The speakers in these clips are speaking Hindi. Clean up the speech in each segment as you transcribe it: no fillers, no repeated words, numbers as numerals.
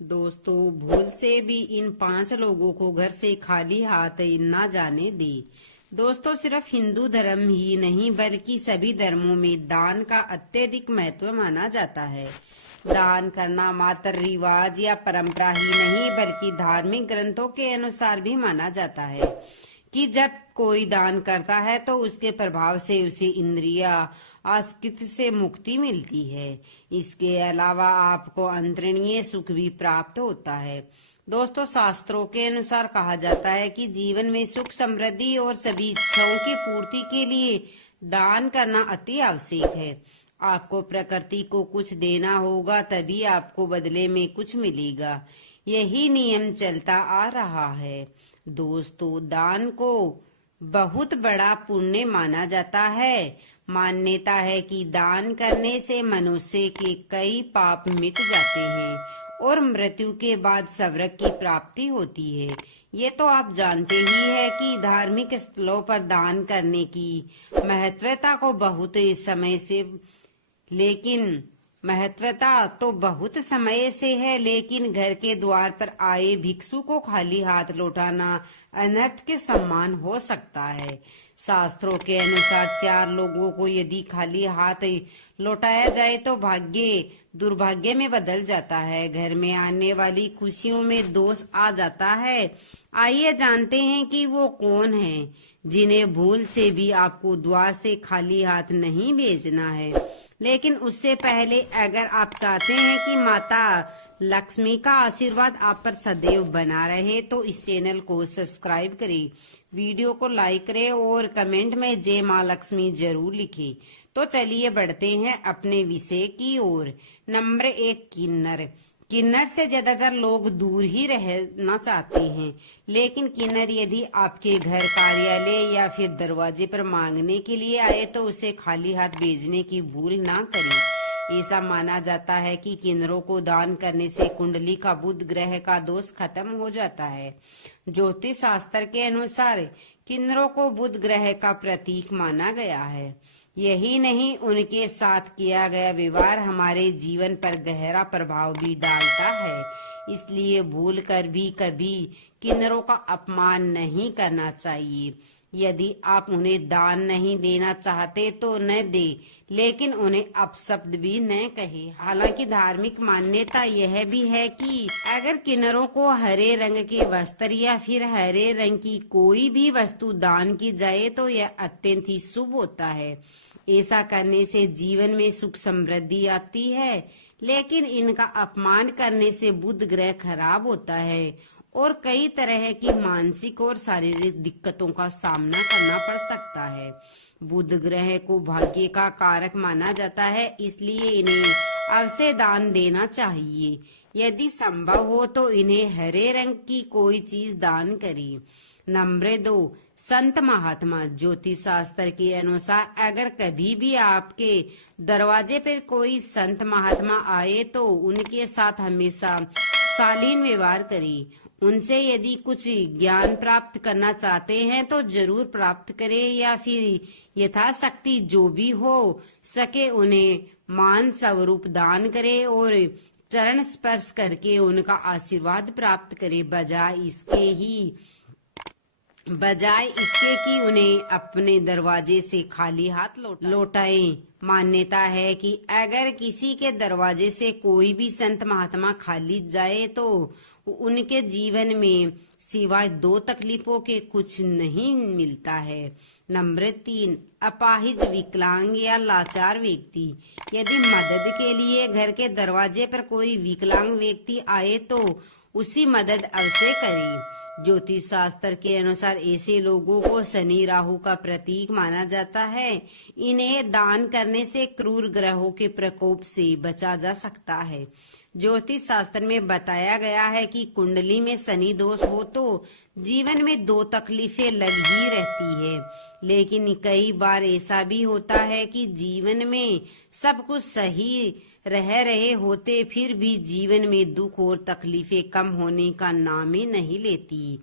दोस्तों, भूल से भी इन 5 लोगों को घर से खाली हाथ ना जाने दे। दोस्तों, सिर्फ हिंदू धर्म ही नहीं बल्कि सभी धर्मों में दान का अत्यधिक महत्व माना जाता है। दान करना मात्र रिवाज या परंपरा ही नहीं बल्कि धार्मिक ग्रंथों के अनुसार भी माना जाता है कि जब कोई दान करता है तो उसके प्रभाव से उसे इंद्रिया आसक्ति से मुक्ति मिलती है। इसके अलावा आपको अंतरणीय सुख भी प्राप्त होता है। दोस्तों, शास्त्रों के अनुसार कहा जाता है कि जीवन में सुख समृद्धि और सभी इच्छाओं की पूर्ति के लिए दान करना अति आवश्यक है। आपको प्रकृति को कुछ देना होगा तभी आपको बदले में कुछ मिलेगा। यही नियम चलता आ रहा है। दोस्तों, दान को बहुत बड़ा पुण्य माना जाता है। मान्यता है कि दान करने से मनुष्य के कई पाप मिट जाते हैं और मृत्यु के बाद स्वर्ग की प्राप्ति होती है। ये तो आप जानते ही है कि धार्मिक स्थलों पर दान करने की महत्वता को बहुत समय से है, लेकिन घर के द्वार पर आए भिक्षु को खाली हाथ लौटाना अनर्थ के समान हो सकता है। शास्त्रों के अनुसार 4 लोगों को यदि खाली हाथ लौटाया जाए तो भाग्य दुर्भाग्य में बदल जाता है। घर में आने वाली खुशियों में दोष आ जाता है। आइए जानते हैं कि वो कौन है जिन्हें भूल से भी आपको द्वार से खाली हाथ नहीं भेजना है। लेकिन उससे पहले अगर आप चाहते हैं कि माता लक्ष्मी का आशीर्वाद आप पर सदैव बना रहे तो इस चैनल को सब्सक्राइब करें, वीडियो को लाइक करें और कमेंट में जय माँ लक्ष्मी जरूर लिखें। तो चलिए बढ़ते हैं अपने विषय की ओर। नंबर 1, किन्नर। किन्नर से ज्यादातर लोग दूर ही रहना चाहते हैं, लेकिन किन्नर यदि आपके घर, कार्यालय या फिर दरवाजे पर मांगने के लिए आए तो उसे खाली हाथ भेजने की भूल ना करें। ऐसा माना जाता है कि किन्नरों को दान करने से कुंडली का बुध ग्रह का दोष खत्म हो जाता है। ज्योतिष शास्त्र के अनुसार किन्नरों को बुध ग्रह का प्रतीक माना गया है। यही नहीं, उनके साथ किया गया व्यवहार हमारे जीवन पर गहरा प्रभाव भी डालता है। इसलिए भूल कर भी कभी किन्नरों का अपमान नहीं करना चाहिए। यदि आप उन्हें दान नहीं देना चाहते तो न दे, लेकिन उन्हें अपशब्द भी न कहे। हालांकि धार्मिक मान्यता यह भी है कि अगर किन्नरों को हरे रंग के वस्त्र या फिर हरे रंग की कोई भी वस्तु दान की जाए तो यह अत्यंत ही शुभ होता है। ऐसा करने से जीवन में सुख समृद्धि आती है, लेकिन इनका अपमान करने से बुध ग्रह खराब होता है और कई तरह की मानसिक और शारीरिक दिक्कतों का सामना करना पड़ सकता है। बुध ग्रह को भाग्य का कारक माना जाता है, इसलिए इन्हें अवश्य दान देना चाहिए। यदि संभव हो तो इन्हें हरे रंग की कोई चीज दान करें। नंबर 2, संत महात्मा। ज्योतिष शास्त्र के अनुसार अगर कभी भी आपके दरवाजे पर कोई संत महात्मा आए तो उनके साथ हमेशा शालीन व्यवहार करें। उनसे यदि कुछ ज्ञान प्राप्त करना चाहते हैं तो जरूर प्राप्त करें, या फिर यथाशक्ति जो भी हो सके उन्हें मान स्वरूप दान करें और चरण स्पर्श करके उनका आशीर्वाद प्राप्त करें, बजाय इसके कि उन्हें अपने दरवाजे से खाली हाथ लौटाएं। मान्यता है कि अगर किसी के दरवाजे से कोई भी संत महात्मा खाली जाए तो उनके जीवन में सिवाय 2 तकलीफों के कुछ नहीं मिलता है। नंबर 3, अपाहिज, विकलांग या लाचार व्यक्ति। यदि मदद के लिए घर के दरवाजे पर कोई विकलांग व्यक्ति आए तो उसी मदद अवश्य करें। ज्योतिष शास्त्र के अनुसार ऐसे लोगों को शनि राहु का प्रतीक माना जाता है। इन्हें दान करने से क्रूर ग्रहों के प्रकोप से बचा जा सकता है। ज्योतिष शास्त्र में बताया गया है कि कुंडली में शनि दोष हो तो जीवन में 2 तकलीफें लग ही रहती है, लेकिन कई बार ऐसा भी होता है कि जीवन में सब कुछ सही रह रहे होते फिर भी जीवन में दुख और तकलीफें कम होने का नाम ही नहीं लेती।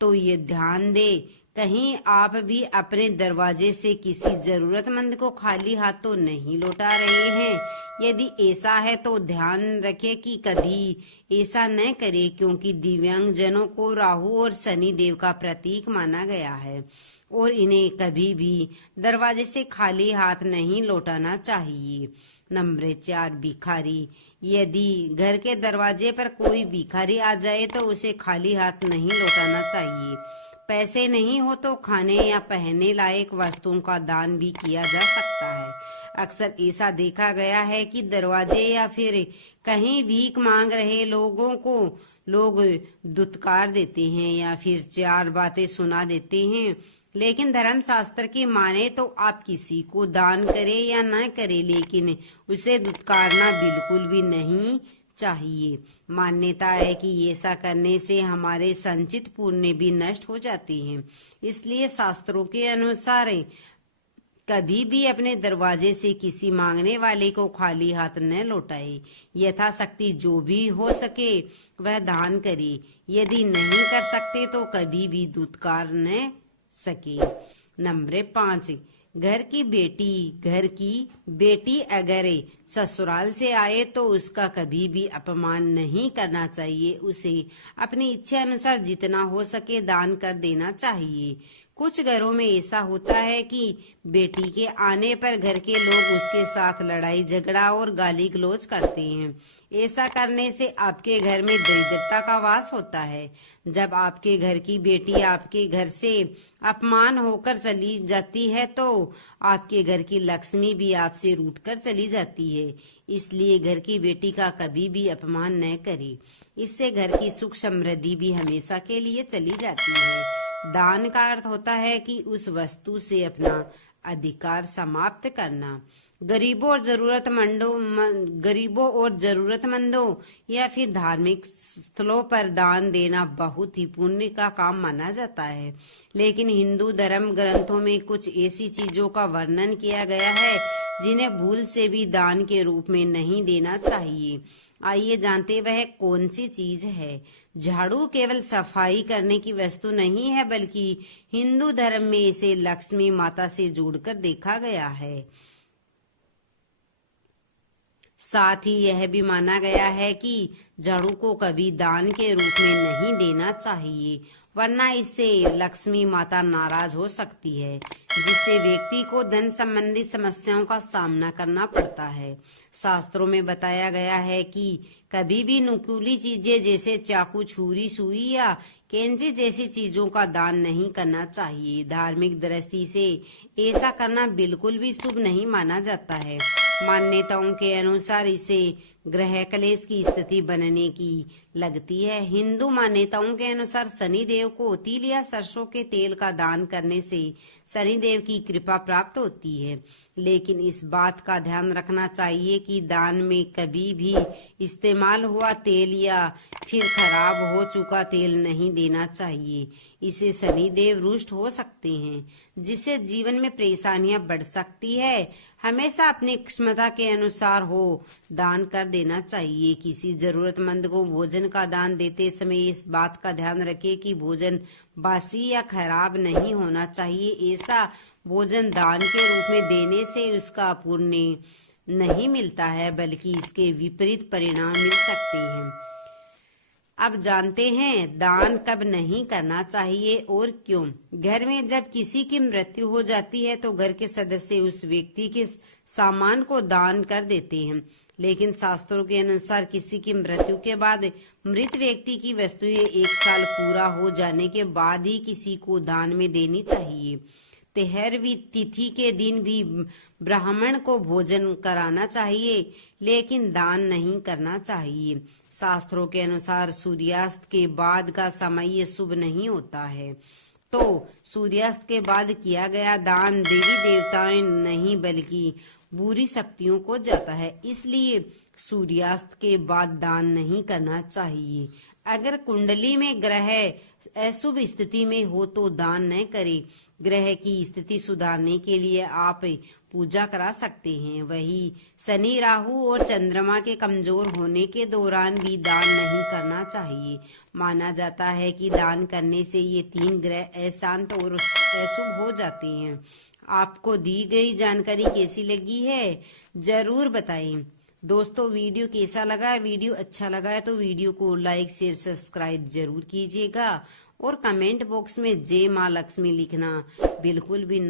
तो ये ध्यान दे कहीं आप भी अपने दरवाजे से किसी जरूरतमंद को खाली हाथ तो नहीं लौटा रहे हैं? यदि ऐसा है तो ध्यान रखें कि कभी ऐसा न करें, क्योंकि दिव्यांग जनों को राहु और शनि देव का प्रतीक माना गया है और इन्हें कभी भी दरवाजे से खाली हाथ नहीं लौटाना चाहिए। नंबर 4, भिखारी। यदि घर के दरवाजे पर कोई भिखारी आ जाए तो उसे खाली हाथ नहीं लौटाना चाहिए। पैसे नहीं हो तो खाने या पहनने लायक वस्तुओं का दान भी किया जा सकता है। अक्सर ऐसा देखा गया है कि दरवाजे या फिर कहीं भीख मांग रहे लोगों को लोग दुत्कार देते हैं या फिर 4 बातें सुना देते हैं। लेकिन धर्म शास्त्र की माने तो आप किसी को दान करें या न करें, लेकिन उसे दुत्कारना बिल्कुल भी नहीं चाहिए। मान्यता है कि ऐसा करने से हमारे संचित पुण्य भी नष्ट हो जाते हैं। इसलिए शास्त्रों के अनुसार कभी भी अपने दरवाजे से किसी मांगने वाले को खाली हाथ न लौटाए। यथाशक्ति जो भी हो सके वह दान करे। यदि नहीं कर सकते तो कभी भी दुत्कार न सके। नंबर 5, घर की बेटी अगर ससुराल से आए तो उसका कभी भी अपमान नहीं करना चाहिए। उसे अपनी इच्छा अनुसार जितना हो सके दान कर देना चाहिए। कुछ घरों में ऐसा होता है कि बेटी के आने पर घर के लोग उसके साथ लड़ाई झगड़ा और गाली गलौज करते हैं। ऐसा करने से आपके घर में दरिद्रता का वास होता है। जब आपके घर की बेटी आपके घर से अपमान होकर चली जाती है तो आपके घर की लक्ष्मी भी आपसे रूठकर चली जाती है। इसलिए घर की बेटी का कभी भी अपमान न करें। इससे घर की सुख समृद्धि भी हमेशा के लिए चली जाती है। दान का अर्थ होता है कि उस वस्तु से अपना अधिकार समाप्त करना। गरीबों और जरूरतमंदों या फिर धार्मिक स्थलों पर दान देना बहुत ही पुण्य का काम माना जाता है। लेकिन हिंदू धर्म ग्रंथों में कुछ ऐसी चीजों का वर्णन किया गया है जिन्हें भूल से भी दान के रूप में नहीं देना चाहिए। आइए जानते वह कौन सी चीज है। झाड़ू केवल सफाई करने की वस्तु नहीं है, बल्कि हिंदू धर्म में इसे लक्ष्मी माता से जोड़कर देखा गया है। साथ ही यह भी माना गया है कि झाड़ू को कभी दान के रूप में नहीं देना चाहिए, वरना इससे लक्ष्मी माता नाराज हो सकती है, जिससे व्यक्ति को धन संबंधी समस्याओं का सामना करना पड़ता है। शास्त्रों में बताया गया है कि कभी भी नुकीली चीजें जैसे चाकू, छुरी, सुई या कैंची जैसी चीजों का दान नहीं करना चाहिए। धार्मिक दृष्टि से ऐसा करना बिल्कुल भी शुभ नहीं माना जाता है। मान्यताओं के अनुसार इसे ग्रह क्लेश की स्थिति बनने की लगती है। हिंदू मान्यताओं के अनुसार शनि देव को तिल या सरसों के तेल का दान करने से शनि देव की कृपा प्राप्त होती है। लेकिन इस बात का ध्यान रखना चाहिए कि दान में कभी भी इस्तेमाल हुआ तेल या फिर खराब हो चुका तेल नहीं देना चाहिए। इससे शनि देव रुष्ट हो सकते हैं, जिससे जीवन में परेशानियां बढ़ सकती है। हमेशा अपनी क्षमता के अनुसार हो दान कर देना चाहिए। किसी जरूरतमंद को भोजन का दान देते समय इस बात का ध्यान रखें कि भोजन बासी या खराब नहीं होना चाहिए। ऐसा भोजन दान के रूप में देने से उसका पुण्य नहीं मिलता है, बल्कि इसके विपरीत परिणाम मिल सकते हैं। अब जानते हैं दान कब नहीं करना चाहिए और क्यों। घर में जब किसी की मृत्यु हो जाती है तो घर के सदस्य उस व्यक्ति के सामान को दान कर देते हैं। लेकिन शास्त्रों के अनुसार किसी की मृत्यु के बाद मृत व्यक्ति की वस्तुएं 1 साल पूरा हो जाने के बाद ही किसी को दान में देनी चाहिए। 13वीं तिथि के दिन भी ब्राह्मण को भोजन कराना चाहिए, लेकिन दान नहीं करना चाहिए। शास्त्रों के अनुसार सूर्यास्त के बाद का समय ये शुभ नहीं होता है, तो सूर्यास्त के बाद किया गया दान देवी देवताएं नहीं बल्कि बुरी शक्तियों को जाता है। इसलिए सूर्यास्त के बाद दान नहीं करना चाहिए। अगर कुंडली में ग्रह अशुभ स्थिति में हो तो दान न करें। ग्रह की स्थिति सुधारने के लिए आप पूजा करा सकते हैं। वहीं शनि, राहु और चंद्रमा के कमजोर होने के दौरान भी दान नहीं करना चाहिए। माना जाता है कि दान करने से ये 3 ग्रह अशांत और अशुभ हो जाते हैं। आपको दी गई जानकारी कैसी लगी है, जरूर बताएं। दोस्तों, वीडियो कैसा लगा? वीडियो अच्छा लगा है तो वीडियो को लाइक, शेयर, सब्सक्राइब जरूर कीजिएगा और कमेंट बॉक्स में जय माँ लक्ष्मी लिखना बिल्कुल भी